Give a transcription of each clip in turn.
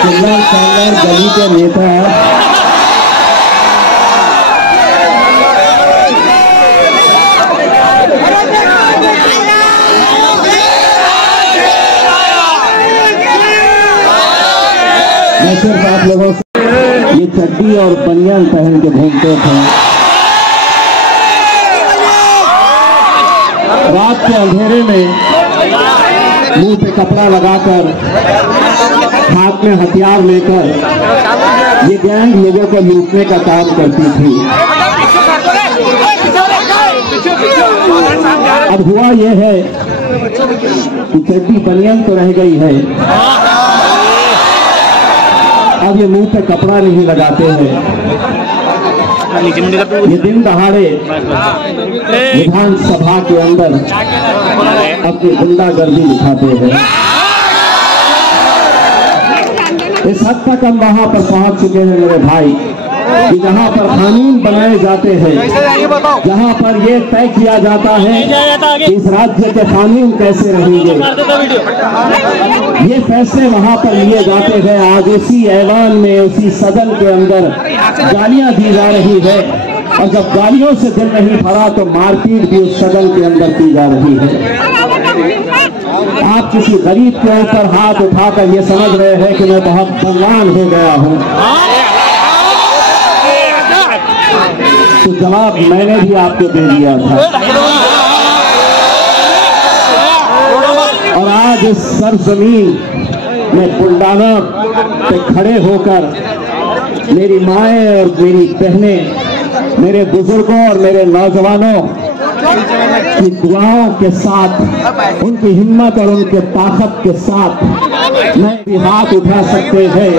सुंदर शानदार गली के नेता मैं सिर्फ आप लोगों से ये चड्डी और बनियान पहन के घूमते थे, रात के अंधेरे में मुंह पे कपड़ा लगाकर हाथ में हथियार लेकर ये गैंग लोगों को लूटने का काम करती थी। अब हुआ ये है कि चड्डी बनियान तो रह गई है, अब ये मुंह पे कपड़ा नहीं लगाते हैं। ये दिन दहाड़े विधानसभा के अंदर अपनी गुंडागर्दी दिखाते हैं। इस हद तक हम वहां पर पहुंच चुके हैं मेरे भाई कि जहां पर कानून बनाए जाते हैं, जहां पर ये तय किया जाता है कि इस राज्य के कानून कैसे रहेंगे, ये फैसले वहां पर लिए जाते हैं। आज उसी ऐवान में, उसी सदन के अंदर गालियां दी जा रही है, और जब गालियों से दिल नहीं भरा तो मारपीट भी उस सदन के अंदर की जा रही है। आप किसी गरीब के ऊपर हाथ उठाकर ये समझ रहे हैं कि मैं बहुत बलवान हो गया हूं, तो जवाब मैंने भी आपको दे दिया था। और आज इस सरजमीन में बुलडाना पे खड़े होकर मेरी माएँ और मेरी बहनें, मेरे बुजुर्गों और मेरे नौजवानों की दुआओं के साथ, उनकी हिम्मत और उनके ताकत के साथ मैं भी हाथ उठा सकते हैं।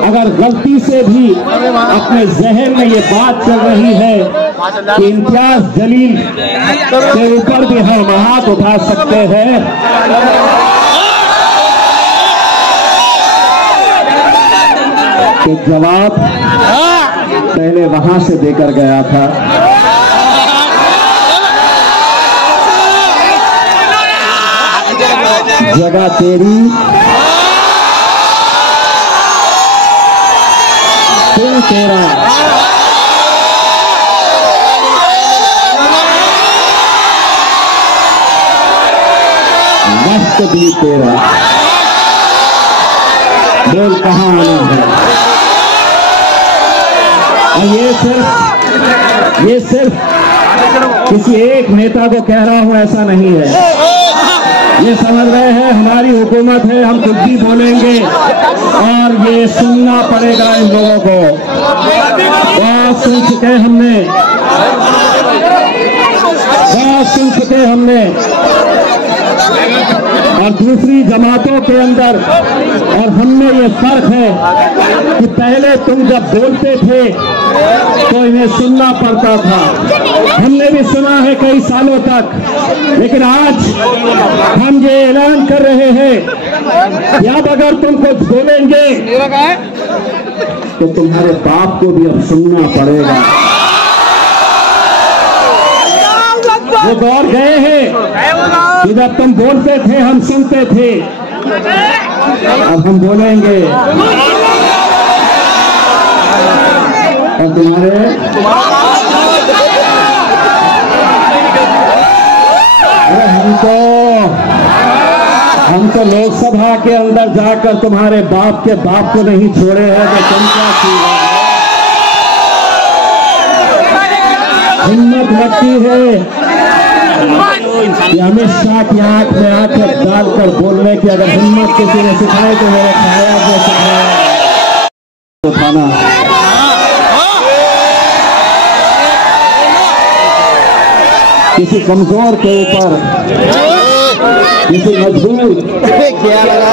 अगर गलती से भी अपने जहन में ये बात चल रही है कि इम्तियाज जलील के ऊपर भी हम हाथ उठा सकते हैं, तो जवाब पहले वहां से देकर गया था। जगह तेरी, दिल तेरा, वक्त भी तेरा, बोल कहाँ आना है। और ये सिर्फ किसी एक नेता को कह रहा हूं ऐसा नहीं है। ये समझ रहे हैं हमारी हुकूमत है, हम कुछ भी बोलेंगे और ये सुनना पड़ेगा इन लोगों को। बहुत सुन चुके हमने, बहुत सुन चुके हमने। और दूसरी जमातों के अंदर और हमने ये फर्क है कि पहले तुम जब बोलते थे तो इन्हें सुनना पड़ता था, हमने भी सुना है कई सालों तक, लेकिन आज हम ये ऐलान कर रहे हैं कि अब अगर तुम कुछ बोलेंगे तो तुम्हारे बाप को भी अब सुनना पड़ेगा। वो दौर गए हैं कि जब तुम बोलते थे हम सुनते थे, अब हम बोलेंगे और तुम्हारे हम तो लोकसभा के अंदर जाकर तुम्हारे बाप के बाप को नहीं छोड़े हैं, तो तुम क्या किया? हिम्मत लगती है कि अमित शाह की आंख में आंखें डालकर बोलने की अगर हिम्मत किसी ने सिखाए तो मेरे खाया को सिखाया उठाना। किसी कमजोर के ऊपर, किसी मजबूर,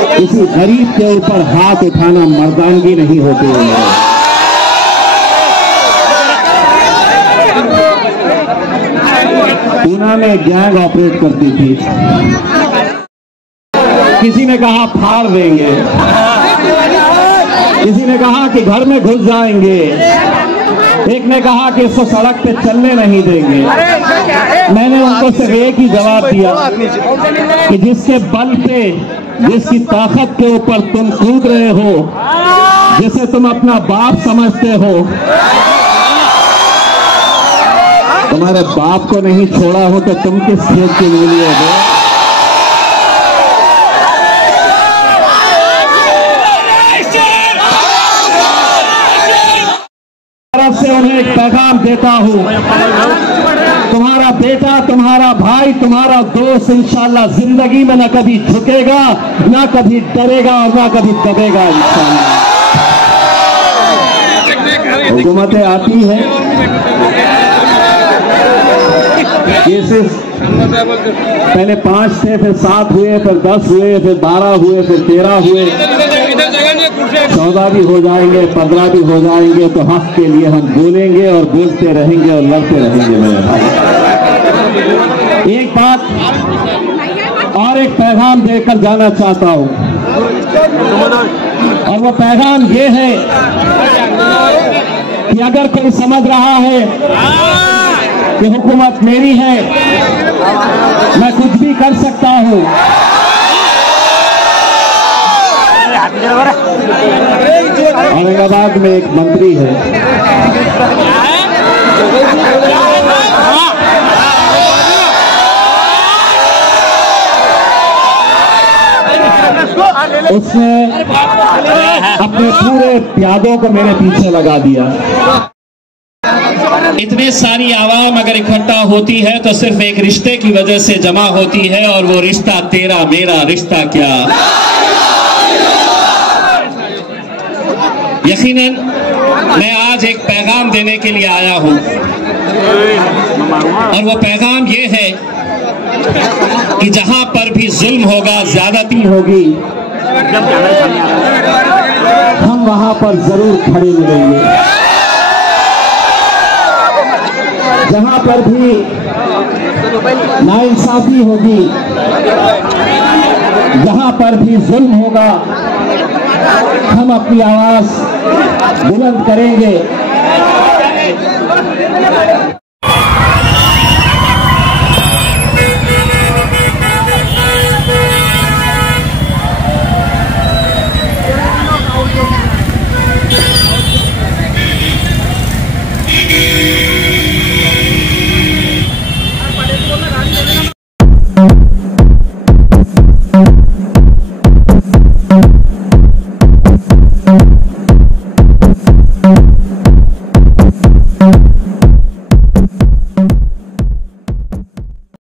किसी गरीब के ऊपर हाथ उठाना मर्दानगी नहीं होती है। पूना में गैंग ऑपरेट करती थी, किसी ने कहा फाड़ देंगे, किसी ने कहा कि घर में घुस जाएंगे, एक ने कहा कि इसको सड़क पे चलने नहीं देंगे। मैंने उनको सिर्फ एक ही जवाब दिया कि जिसके बल पे जिसकी ताकत के ऊपर तुम कूद रहे हो, जिसे तुम अपना बाप समझते हो, तुम्हारे बाप को नहीं छोड़ा हो तो तुम किस खेत की मूली हो? तरफ से उन्हें एक पैगाम देता हूं, तुम्हारा बेटा, तुम्हारा भाई, तुम्हारा दोस्त इंशाअल्लाह जिंदगी में न कभी झुकेगा, ना कभी डरेगा और ना कभी दबेगा इंशाअल्लाह। हुकूमतें आती है, केसेस पहले 5 थे, फिर 7 हुए, फिर 10 हुए, फिर 12 हुए, फिर 13 हुए, 14 भी हो जाएंगे, 15 भी हो जाएंगे। तो हक के लिए हम बोलेंगे और बोलते रहेंगे और लड़ते रहेंगे मेरे भाई। एक बात और एक पैगाम देकर जाना चाहता हूं, और वो पैगाम ये है कि अगर कोई समझ रहा है कि हुकूमत मेरी है, मैं कुछ भी कर सकता हूं, औरंगाबाद में एक मंत्री है, उसने अपने पूरे प्यादों को मेरे पीछे लगा दिया। इतनी सारी आवाम अगर इकट्ठा होती है तो सिर्फ एक रिश्ते की वजह से जमा होती है, और वो रिश्ता तेरा मेरा रिश्ता क्या। यकीनन मैं आज एक पैगाम देने के लिए आया हूं, और वो पैगाम ये है कि जहां पर भी जुल्म होगा, ज्यादती होगी, हम वहां पर जरूर खड़े मिलेंगे। जहां पर भी नाइंसाफी होगी, जहां पर भी जुल्म होगा, हम अपनी आवाज बुलंद करेंगे।